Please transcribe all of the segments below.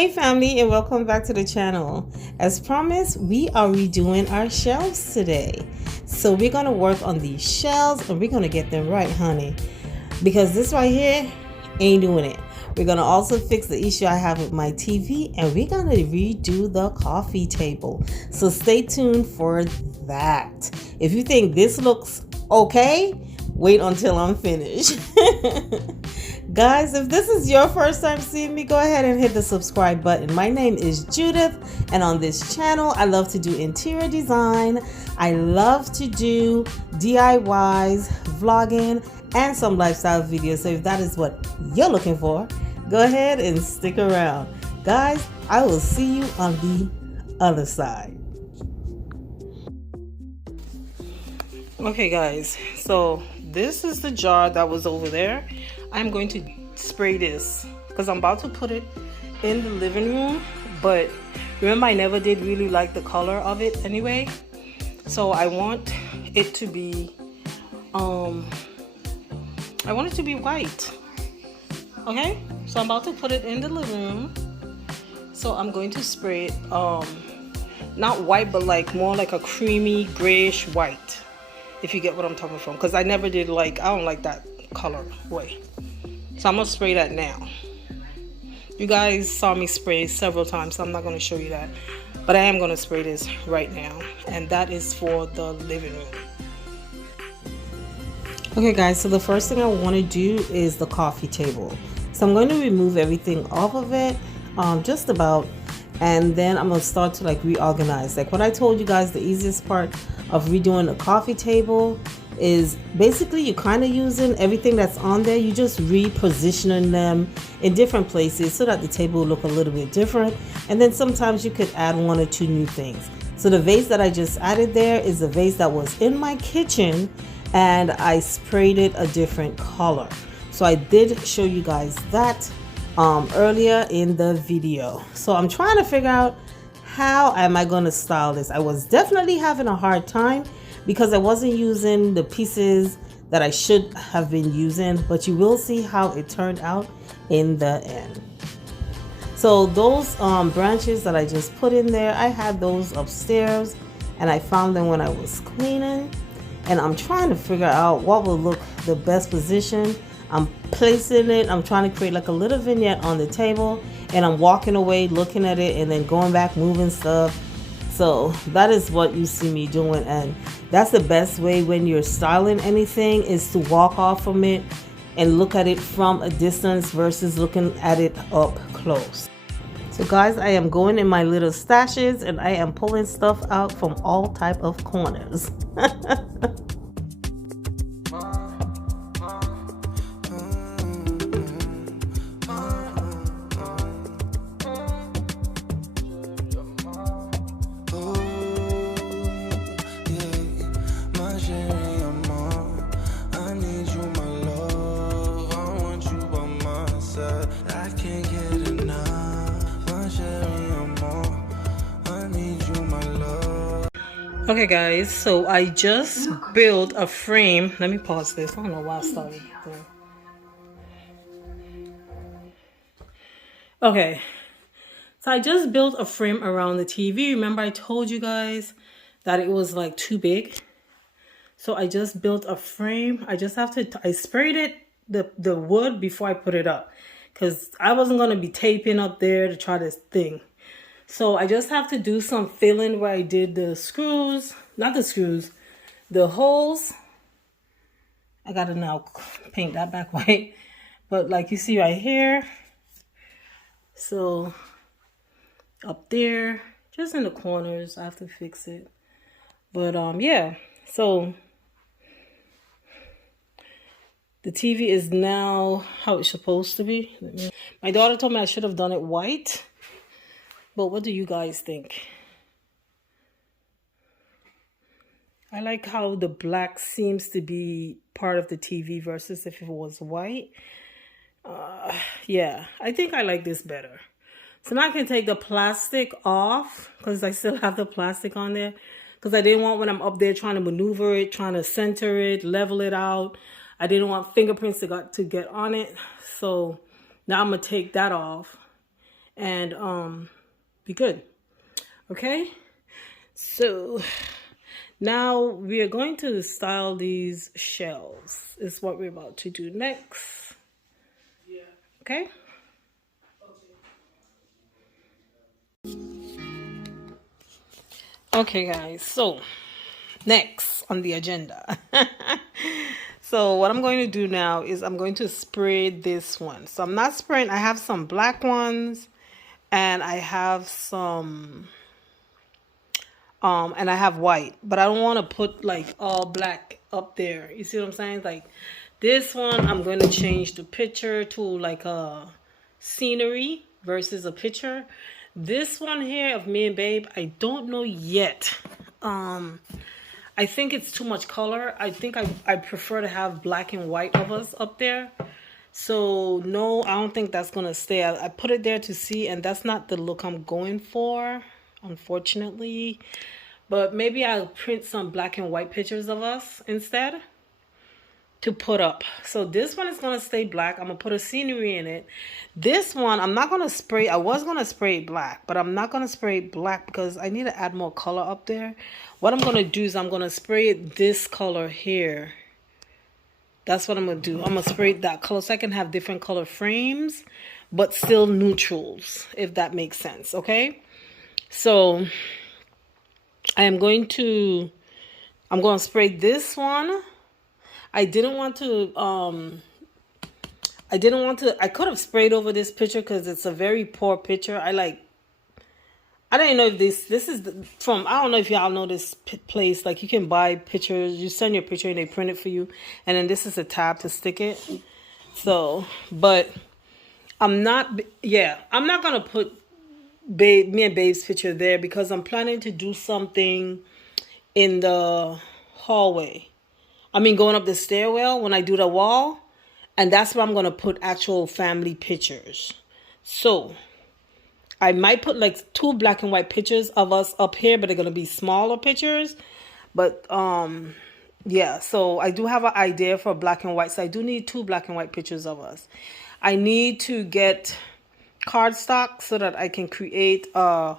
Hey family, and welcome back to the channel. As promised, we are redoing our shelves today. So we're going to work on these shelves and we're going to get them right, honey, because this right here ain't doing it. We're going to also fix the issue I have with my TV, and we're going to redo the coffee table. So stay tuned for that. If you think this looks okay, wait until I'm finished. Guys, if this is your first time seeing me, go ahead and hit the subscribe button. My name is Judith, and on this channel I love to do interior design. I love to do DIYs, vlogging, and some lifestyle videos. So if that is what you're looking for, go ahead and stick around. Guys, I will see you on the other side. Okay guys, so this is the jar that was over there. I'm going to spray this because I'm about to put it in the living room, but remember I never did really like the color of it anyway, so I want it to be white. Okay, so I'm about to put it in the living room, so I'm going to spray it not white, but like more like a creamy grayish white, if you get what I'm talking from, because I never did I don't like that color way. So I'm gonna spray that now. You guys saw me spray several times, so I'm not gonna show you that, but I am gonna spray this right now, and that is for the living room. Okay guys, so the first thing I want to do is the coffee table. So I'm going to remove everything off of it, just about, and then I'm gonna start to reorganize. Like what I told you guys, the easiest part of redoing the coffee table is basically you kind of using everything that's on there, you just repositioning them in different places so that the table will look a little bit different, and then sometimes you could add one or two new things. So the vase that I just added there is a vase that was in my kitchen, and I sprayed it a different color. So I did show you guys that earlier in the video. So I'm trying to figure out how am I going to style this. I was definitely having a hard time because I wasn't using the pieces that I should have been using, but you will see how it turned out in the end. So those branches that I just put in there, I had those upstairs and I found them when I was cleaning, and I'm trying to figure out what will look the best position. I'm placing it, I'm trying to create like a little vignette on the table, and I'm walking away looking at it and then going back moving stuff. So that is what you see me doing, and that's the best way when you're styling anything, is to walk off from it and look at it from a distance versus looking at it up close. So guys, I am going in my little stashes and I am pulling stuff out from all type of corners. Okay guys, so I just built a frame. Let me pause this. I don't know why I started there. Okay, so I just built a frame around the TV. Remember I told you guys that it was like too big. So I just built a frame. I just have to, I sprayed it, the wood, before I put it up, because I wasn't going to be taping up there to try this thing. So I just have to do some filling where I did the screws, not the screws, the holes. I gotta now paint that back white. But like you see right here. So up there, just in the corners, I have to fix it. But yeah, so the TV is now how it's supposed to be. My daughter told me I should have done it white. But what do you guys think? I like how the black seems to be part of the TV versus if it was white. Yeah, I think I like this better. So now I can take the plastic off, because I still have the plastic on there. Because I didn't want, when I'm up there trying to maneuver it, trying to center it, level it out, I didn't want fingerprints to get on it. So now I'm going to take that off. and be good. Okay, so now we are going to style these shelves. Is what we're about to do next. Okay. Okay, guys. So next on the agenda. So what I'm going to do now is I'm going to spray this one. So I'm not spraying. I have some black ones, and I have some and I have white, but I don't want to put like all black up there. You see what I'm saying? Like this one, I'm going to change the picture to like a scenery versus a picture. This one here of me and Babe, I don't know yet. I think it's too much color. I think I prefer to have black and white of us up there. So no, I don't think that's gonna stay. I put it there to see, and that's not the look I'm going for, unfortunately. But maybe I'll print some black and white pictures of us instead to put up. So this one is going to stay black. I'm going to put a scenery in it. This one, I'm not going to spray. I was going to spray black, but I'm not going to spray black because I need to add more color up there. What I'm going to do is I'm going to spray it this color here. That's what I'm going to do. I'm going to spray that color so I can have different color frames, but still neutrals, if that makes sense. Okay. So I'm going to spray this one. I didn't want to, I could have sprayed over this picture because it's a very poor picture. I didn't know if this is from, I don't know if y'all know this place. Like you can buy pictures, you send your picture and they print it for you. And then this is a tab to stick it. So, but I'm not going to put me and Babe's picture there because I'm planning to do something in the hallway. Going up the stairwell when I do the wall. And that's where I'm going to put actual family pictures. So I might put like 2 black and white pictures of us up here, but they're going to be smaller pictures. But yeah, so I do have an idea for black and white. So I do need 2 black and white pictures of us. I need to get cardstock so that I can create a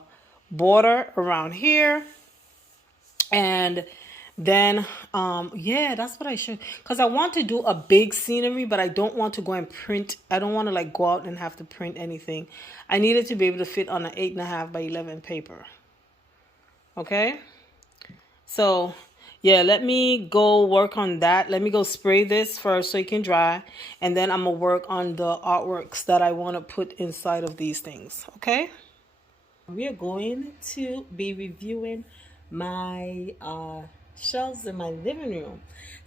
border around here. And then yeah, that's what I should, because I want to do a big scenery, but I don't want to go and print. I don't want to like go out and have to print anything. I need it to be able to fit on an 8.5 by 11 paper. Okay, so yeah, let me go work on that. Let me go spray this first so it can dry, and then I'm gonna work on the artworks that I want to put inside of these things. Okay, we are going to be reviewing my shelves in my living room.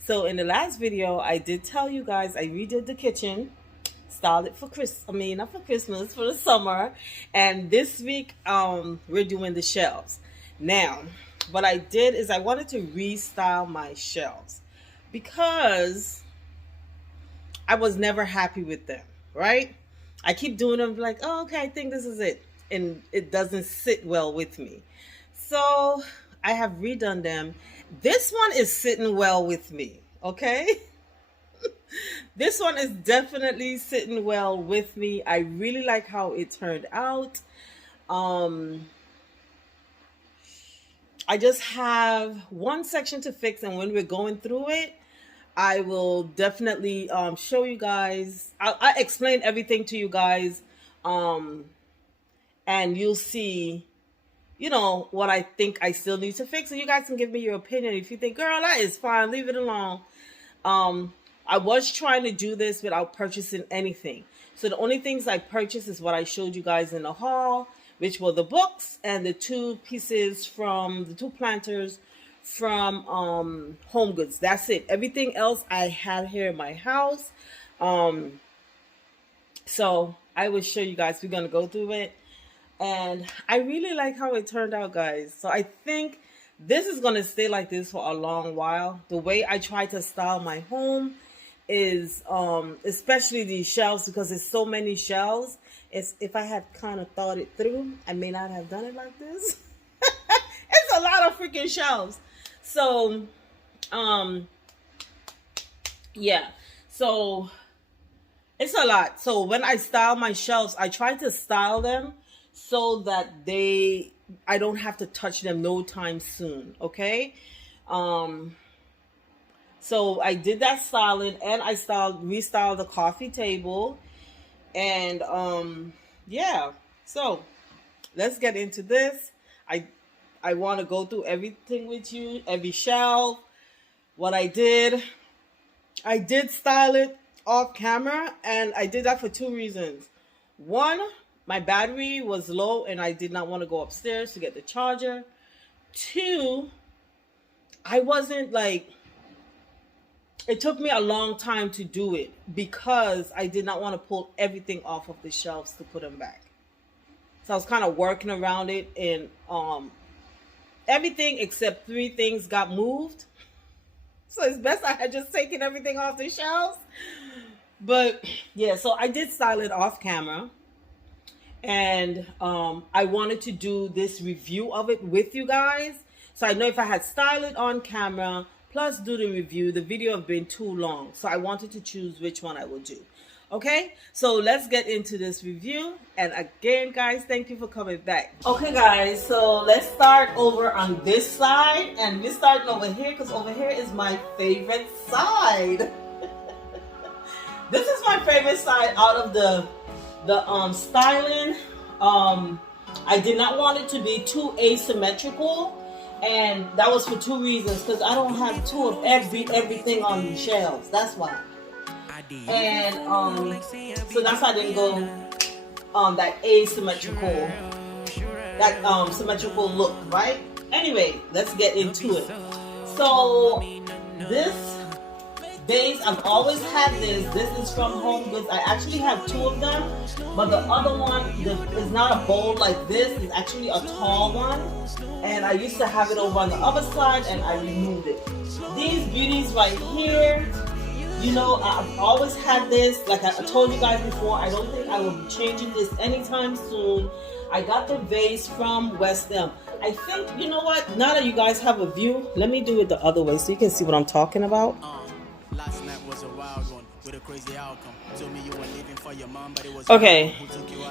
So in the last video, I did tell you guys I redid the kitchen, styled it for not for Christmas, for the summer. And this week, we're doing the shelves. Now, what I did is I wanted to restyle my shelves because I was never happy with them, right? I keep doing them like, oh, okay, I think this is it. And it doesn't sit well with me. So I have redone them. This one is sitting well with me, okay? This one is definitely sitting well with me. I really like how it turned out. I just have one section to fix, and when we're going through it, I will definitely show you guys. I explain everything to you guys, and you'll see, what I think I still need to fix. And you guys can give me your opinion. If you think, girl, that is fine, leave it alone. I was trying to do this without purchasing anything. So the only things I purchased is what I showed you guys in the haul, which were the books and the 2 pieces from the 2 planters from Home Goods. That's it. Everything else I had here in my house. So I will show you guys. We're going to go through it. And I really like how it turned out, guys. So I think this is going to stay like this for a long while. The way I try to style my home is, especially these shelves, because there's so many shelves. If I had kind of thought it through, I may not have done it like this. It's a lot of freaking shelves. So, yeah. So It's a lot. So when I style my shelves, I try to style them so that I don't have to touch them no time soon. Okay. Um, so I did that styling, and I restyled the coffee table, and yeah. So let's get into this. I I want to go through everything with you, every shelf, what I did style it off camera, and I did that for two reasons. One, my battery was low and I did not want to go upstairs to get the charger. Two, I wasn't like, it took me a long time to do it because I did not want to pull everything off of the shelves to put them back. So I was kind of working around it, and everything except three things got moved. So it's best I had just taken everything off the shelves. But yeah, so I did style it off camera. And I wanted to do this review of it with you guys. So I know if I had styled it on camera, plus do the review, the video would have been too long. So I wanted to choose which one I would do. Okay, so let's get into this review. And again, guys, thank you for coming back. Okay, guys, so let's start over on this side. And we're starting over here because over here is my favorite side. This is my favorite side out of the styling. I did not want it to be too asymmetrical. And that was for two reasons. Because I don't have two of everything on the shelves. That's why. And so that's why I didn't go that asymmetrical, that symmetrical look, right? Anyway, let's get into it. So this vase, I've always had this. This is from Home Goods. I actually have two of them, but the other one is not a bowl like this. It's actually a tall one, and I used to have it over on the other side, and I removed it. These beauties right here. You know, I've always had this. Like I told you guys before, I don't think I will be changing this anytime soon. I got the vase from West End. I think, you know what? Now that you guys have a view, let me do it the other way so you can see what I'm talking about. Last night was a wild one with a crazy outcome. Told me you were leaving for your mom, but it was okay.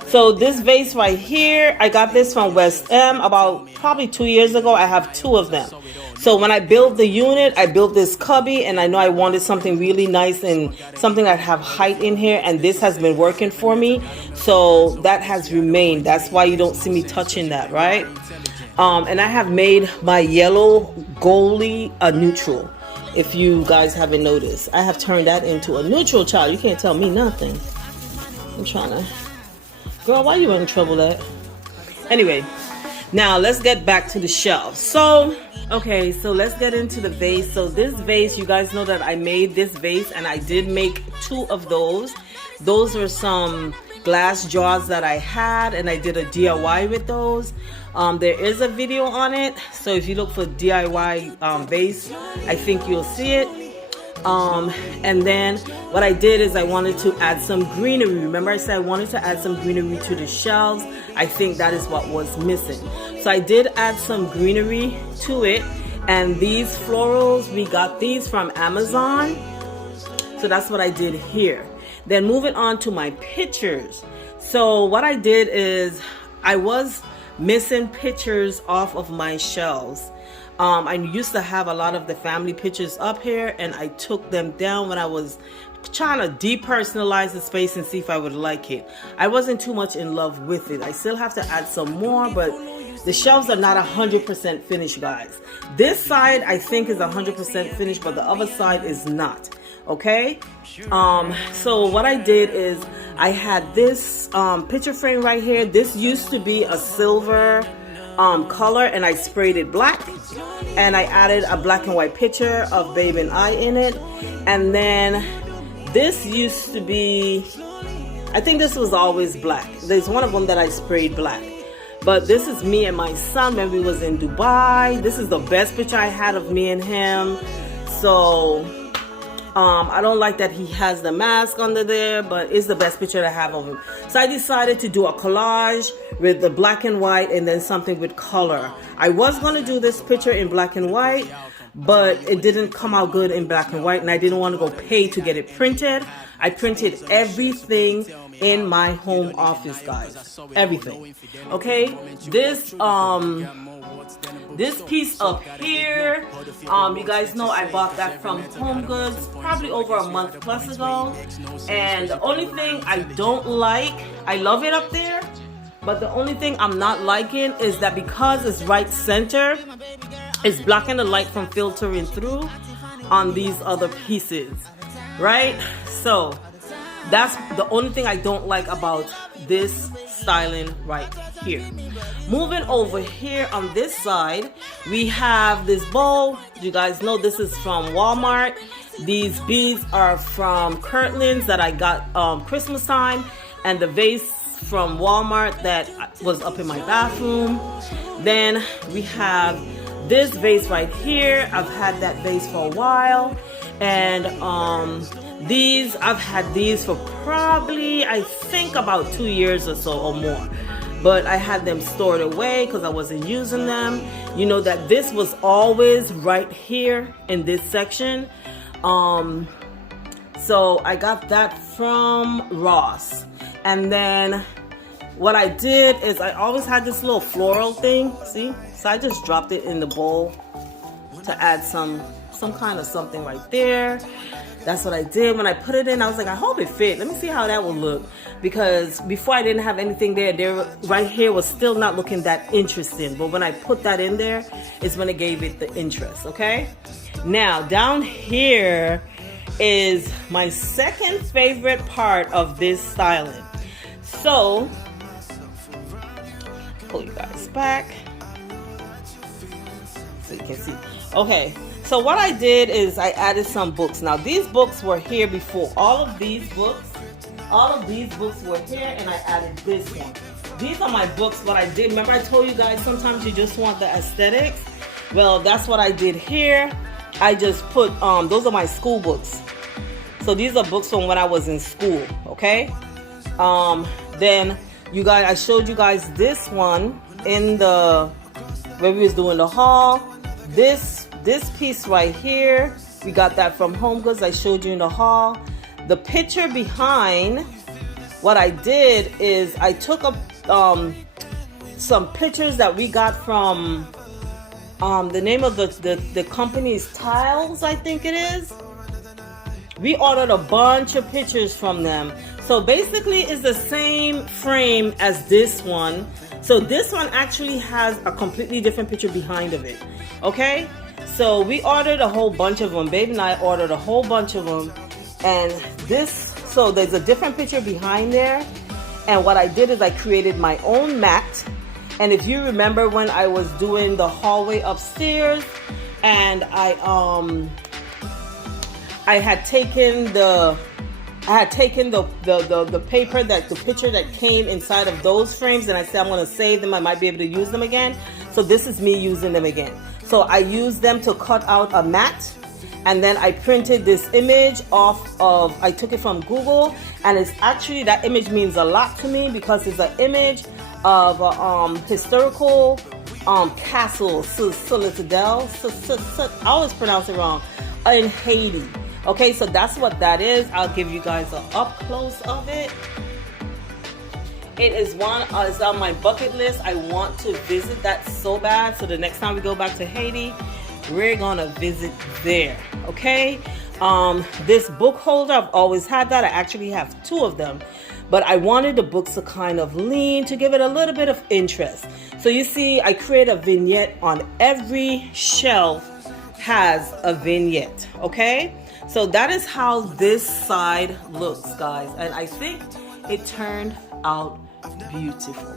So this vase right here, I got this from West End about probably 2 years ago. I have two of them. So when I built the unit, I built this cubby, and I know I wanted something really nice and something that have height in here, and this has been working for me. So that has remained. That's why you don't see me touching that, right? And I have made my yellow goalie a neutral. If you guys haven't noticed, I have turned that into a neutral, child. You can't tell me nothing. I'm trying to, girl, why you in trouble at? Anyway, now let's get back to the shelf. So, okay, so let's get into the vase. So this vase, you guys know that I made this vase, and I did make two of those. Those were some glass jars that I had, and I did a DIY with those. There is a video on it, so if you look for DIY vase, I think you'll see it. And then what I did is I wanted to add some greenery. Remember I said I wanted to add some greenery to the shelves. I think that is what was missing. So I did add some greenery to it. And these florals, we got these from Amazon. So that's what I did here. Then moving on to my pictures. So what I did is I was missing pictures off of my shelves. I used to have a lot of the family pictures up here, and I took them down when I was trying to depersonalize the space and see if I would like it. I wasn't too much in love with it. I still have to add some more, but the shelves are not 100% finished, guys. This side I think is 100% finished, but the other side is not. Okay, so what I did is I had this picture frame right here. This used to be a silver color, and I sprayed it black, and I added a black and white picture of Babe and I in it. And then this used to be, I think this was always black. There's one of them that I sprayed black, but this is me and my son when we was in Dubai. This is the best picture I had of me and him. So I don't like that he has the mask under there, but it's the best picture that I have of him. So I decided to do a collage with the black and white and then something with color. I was going to do this picture in black and white, but it didn't come out good in black and white, and I didn't want to go pay to get it printed. I printed everything in my home office, guys. Everything. Okay? This piece up here, you guys know I bought that from Home Goods probably over a month plus ago. And the only thing I don't like, I love it up there, but the only thing I'm not liking is that because it's right center, it's blocking the light from filtering through on these other pieces, right? So that's the only thing I don't like about this styling right here. Moving over here on this side, we have this bowl. You guys know this is from Walmart. These beads are from Kirtland's that I got Christmas time, and the vase from Walmart that was up in my bathroom. Then we have this vase right here. I've had that vase for a while, and these, I've had these for probably, I think, about 2 years or so or more. But I had them stored away because I wasn't using them. You know that this was always right here in this section. So I got that from Ross. And then what I did is I always had this little floral thing, see? So I just dropped it in the bowl to add some kind of something right there. That's what I did. When I put it in, I was like, I hope it fit. Let me see how that will look. Because before I didn't have anything there right here was still not looking that interesting. But when I put that in there, is when it gave it the interest, okay? Now, down here is my second favorite part of this styling. So, pull you guys back so you can see. Okay. So what I did is I added some books. Now these books were here before. All of these books were here, and I added this one. These are my books. What I did, remember I told you guys sometimes you just want the aesthetics? Well, that's what I did here. I just put, those are my school books. So these are books from when I was in school, okay? Then you guys, I showed you guys this one in the, where we was doing the haul. This piece right here, we got that from Home Goods. I showed you in the haul. The picture behind, what I did is I took up some pictures that we got from the name of the company's Tiles, I think it is. We ordered a bunch of pictures from them. So basically it's the same frame as this one. So this one actually has a completely different picture behind of it. Okay? So we ordered a whole bunch of them. Babe and I ordered a whole bunch of them. And this, so there's a different picture behind there. And what I did is I created my own mat. And if you remember when I was doing the hallway upstairs, and I had taken the paper, that the picture that came inside of those frames, and I said I'm going to save them. I might be able to use them again. So this is me using them again. So I used them to cut out a mat, and then I printed this image off of, I took it from Google, and it's actually, that image means a lot to me because it's an image of a historical castle, citadel, I always pronounce it wrong, in Haiti. Okay, so that's what that is. I'll give you guys an up close of it. It is it's on my bucket list. I want to visit that so bad. So the next time we go back to Haiti, we're gonna visit there. Okay. This book holder, I've always had that. I actually have 2 of them, but I wanted the books to kind of lean, to give it a little bit of interest. So you see, I create a vignette on every shelf has a vignette. Okay. So that is how this side looks, guys. And I think it turned out beautiful.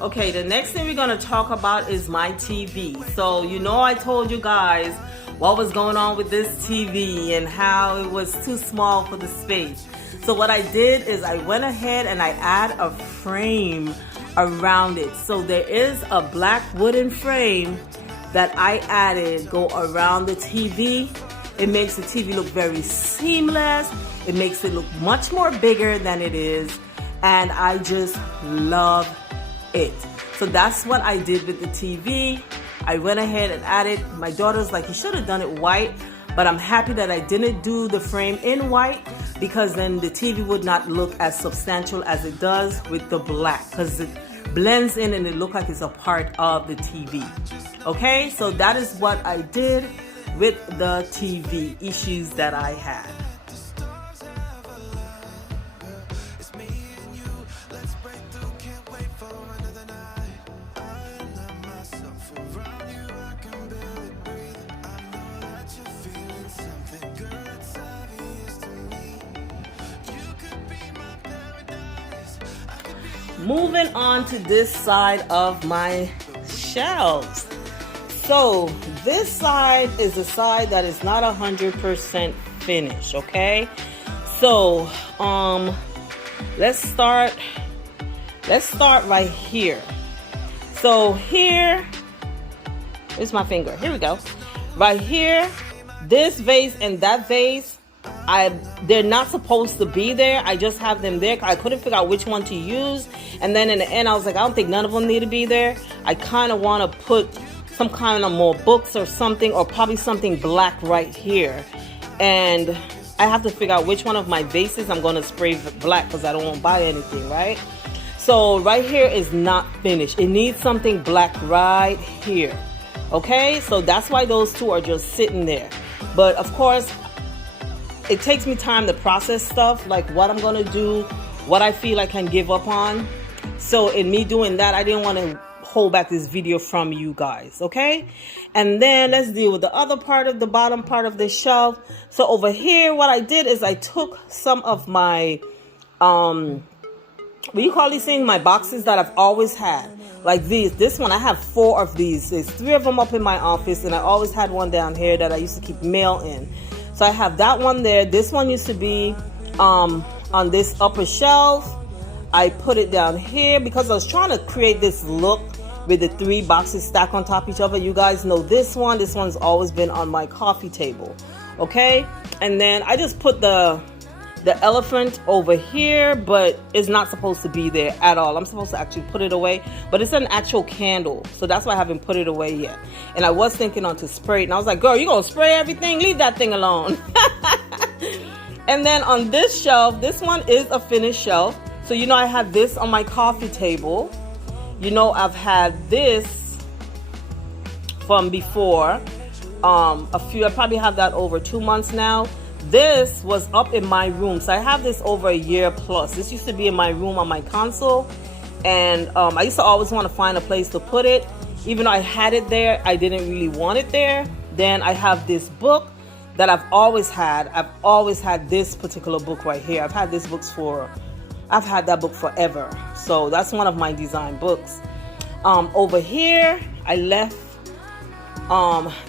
Okay, the next thing we're going to talk about is my TV. So, you know, I told you guys what was going on with this TV and how it was too small for the space. So what I did is I went ahead and I add a frame around it. So there is a black wooden frame that I added go around the TV. It makes the TV look very seamless. It makes it look much more bigger than it is. And I just love it. So that's what I did with the TV. I went ahead and added, my daughter's like, you should have done it white. But I'm happy that I didn't do the frame in white, because then the TV would not look as substantial as it does with the black, because it blends in and it looks like it's a part of the TV. Okay, so that is what I did with the TV issues that I had. Moving on to this side of my shelves. So this side is the side that is not 100% finished, okay? So let's start right here. So here, where's my finger? Here we go. Right here, this vase and that vase, they're not supposed to be there. I just have them there. I couldn't figure out which one to use. And then in the end, I was like, I don't think none of them need to be there. I kind of want to put some kind of more books or something, or probably something black right here. And I have to figure out which one of my vases I'm going to spray black, because I don't want to buy anything, right? So right here is not finished. It needs something black right here. Okay, so that's why those two are just sitting there. But of course, it takes me time to process stuff, like what I'm going to do, what I feel I can give up on. So in me doing that, I didn't want to hold back this video from you guys, okay? And then let's deal with the other part of the bottom part of the shelf. So over here, what I did is I took some of my, what do you call these things? My boxes that I've always had. Like these. This one, I have 4 of these. There's 3 of them up in my office, and I always had one down here that I used to keep mail in. So I have that one there. This one used to be on this upper shelf. I put it down here because I was trying to create this look with the 3 boxes stacked on top of each other. You guys know this one. This one's always been on my coffee table. Okay? And then I just put the elephant over here, but it's not supposed to be there at all. I'm supposed to actually put it away, but it's an actual candle, so that's why I haven't put it away yet. And I was thinking on to spray it, and I was like, girl, you gonna spray everything? Leave that thing alone. And then on this shelf, this one is a finished shelf. So you know I had this on my coffee table. You know I've had this from before. I probably have that over 2 months now. This was up in my room, so I have this over a year plus. This used to be in my room on my console, and I used to always want to find a place to put it. Even though I had it there, I didn't really want it there. Then I have this book that I've always had. I've always had this particular book right here. I've had that book forever. So that's one of my design books. Over here, I left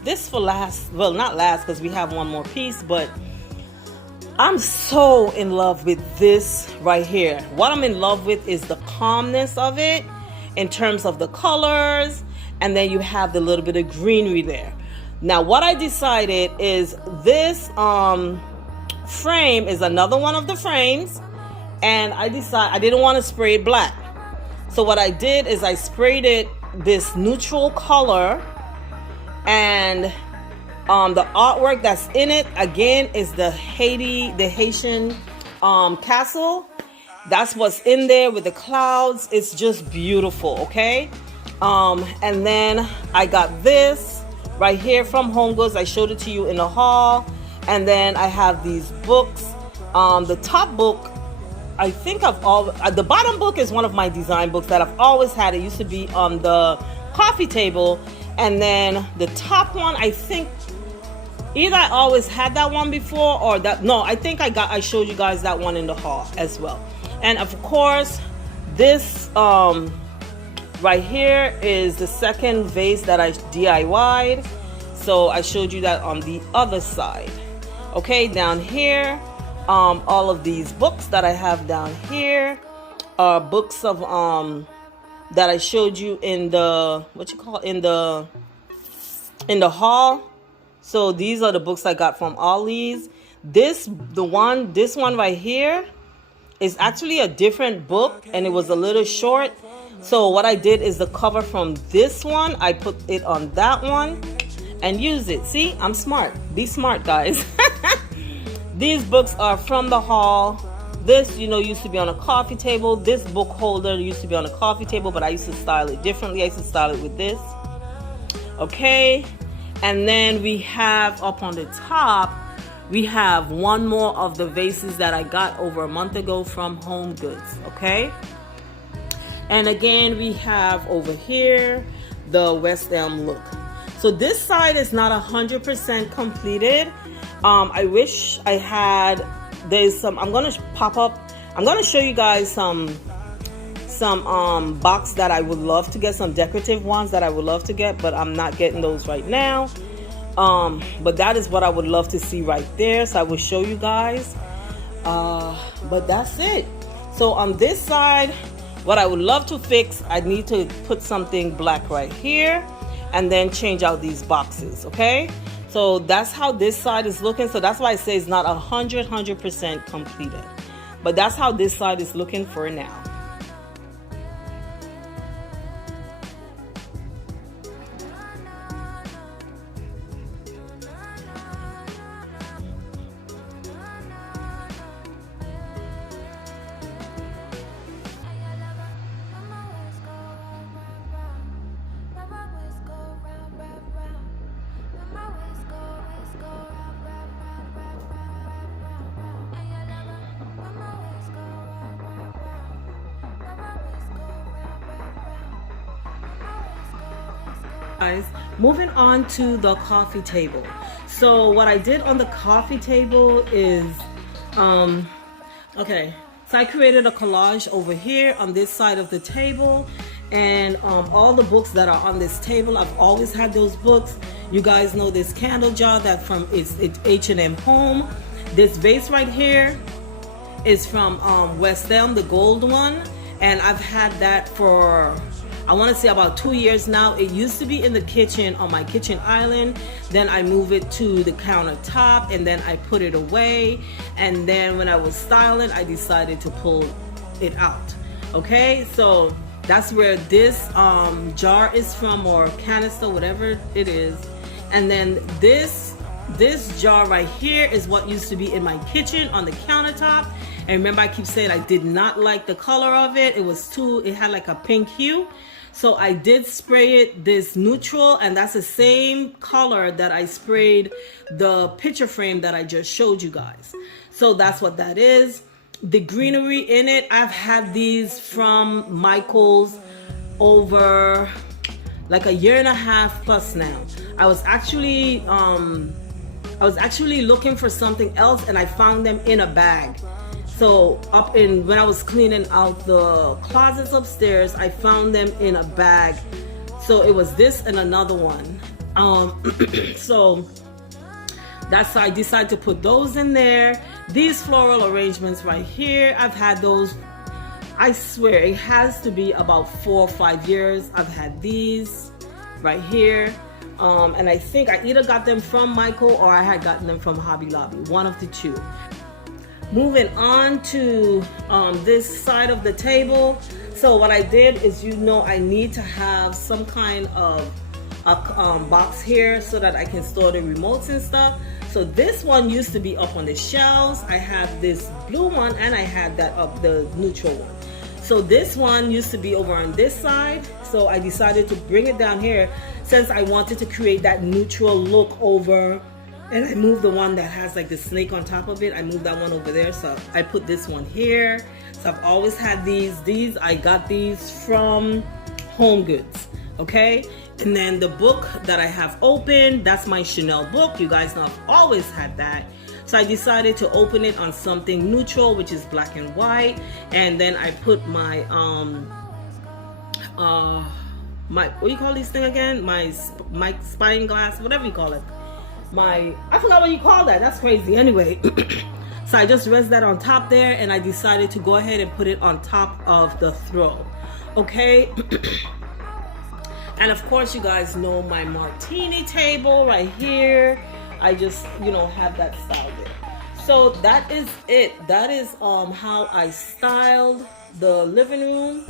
this for last. Well, not last, because we have one more piece, but I'm so in love with this right here. What I'm in love with is the calmness of it in terms of the colors, and then you have the little bit of greenery there. Now what I decided is this frame is another one of the frames, and I decided I didn't want to spray it black. So what I did is I sprayed it this neutral color, and the artwork that's in it again is the Haitian castle. That's what's in there with the clouds. It's just beautiful, okay? And then I got this right here from Home Goods. I showed it to you in the haul. And then I have these books. The top book, I think the bottom book is one of my design books that I've always had. It used to be on the coffee table. And then the top one, I think either I always had that one before, or that, no, I think I showed you guys that one in the haul as well. And of course, this right here is the second vase that I DIY'd. So I showed you that on the other side. Okay, down here, all of these books that I have down here are books of that I showed you in the in the haul. So these are the books I got from Ollie's. This one right here is actually a different book, and it was a little short. So what I did is the cover from this one, I put it on that one and use it. See, I'm smart. Be smart, guys. These books are from the haul. This, used to be on a coffee table. This book holder used to be on a coffee table, but I used to style it differently. I used to style it with this. Okay. And then we have up on the top, we have one more of the vases that I got over a month ago from Home Goods. Okay. And again, we have over here the West Elm look. So this side is not 100% completed. I wish I had, there's some, I'm going to show you guys some box that I would love to get, some decorative ones that I would love to get, but I'm not getting those right now. But that is what I would love to see right there. So I will show you guys. But that's it. So on this side, what I would love to fix, I need to put something black right here and then change out these boxes. Okay. So that's how this side is looking. So that's why I say it's not 100% completed. But that's how this side is looking for now. Guys, moving on to the coffee table. So what I did on the coffee table is okay, so I created a collage over here on this side of the table, and all the books that are on this table, I've always had those books. You guys know this candle jar that from it's H&M Home. This vase right here is from West Elm, the gold one, and I've had that for, I want to say, about 2 years now. It used to be in the kitchen on my kitchen island. Then I moved it to the countertop, and then I put it away. And then when I was styling, I decided to pull it out. Okay, so that's where this jar is from, or canister, whatever it is. And then this jar right here is what used to be in my kitchen on the countertop. And remember, I keep saying I did not like the color of it. It had like a pink hue. So I did spray it this neutral, and that's the same color that I sprayed the picture frame that I just showed you guys. So that's what that is. The greenery in it, I've had these from Michael's over like 1.5 years plus now. I was actually looking for something else, and I found them in a bag. So when I was cleaning out the closets upstairs, I found them in a bag. So it was this and another one. So that's why I decided to put those in there. These floral arrangements right here, I've had those, I swear it has to be about 4 or 5 years. I've had these right here. And I think I either got them from Michael or I had gotten them from Hobby Lobby, one of the two. Moving on to this side of the table. So what I did is, I need to have some kind of a box here so that I can store the remotes and stuff. So this one used to be up on the shelves. I have this blue one, and I had that up, the neutral one. So this one used to be over on this side. So I decided to bring it down here since I wanted to create that neutral look over. And I moved the one that has like the snake on top of it. I moved that one over there. So I put this one here. So I've always had these. I got these from Home Goods. Okay. And then the book that I have open, that's my Chanel book. You guys know I've always had that. So I decided to open it on something neutral, which is black and white. And then I put my, what do you call these thing again? My spine glass, whatever you call it. I forgot what you call that. That's crazy. Anyway, so I just rested that on top there, and I decided to go ahead and put it on top of the throw. Okay. And of course, you guys know my martini table right here. I just, you know, have that style there. So that is it. That is how I styled the living room.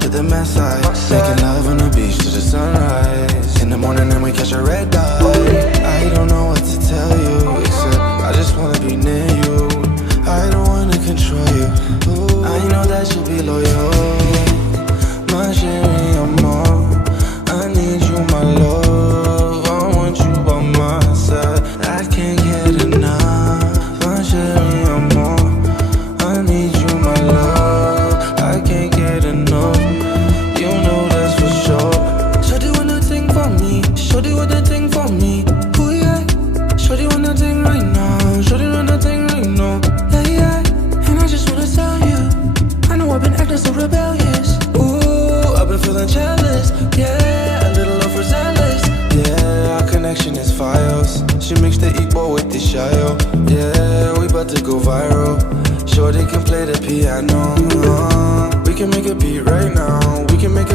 To the mess side, making love on the beach to the sunrise. In the morning and we catch a red eye. I don't know what to tell you, except I just wanna be near you. I don't wanna control you. I know that you'll be loyal. My chérie, amor, I need you, my love. I want you by my side. I can't get enough. My chérie, amor, I need you, my love. I can't get enough. Shorty want that thing for me, ooh yeah. Shorty want that thing right now. Shorty want that thing right now, yeah yeah. And I just wanna tell you, I know I've been acting so rebellious. Ooh, I've been feeling jealous, yeah. A little overzealous, yeah. Our connection is files. She mixed the Igbo with the Shayo, yeah. We about to go viral. Shorty can play the piano, we can make a beat right now. We can make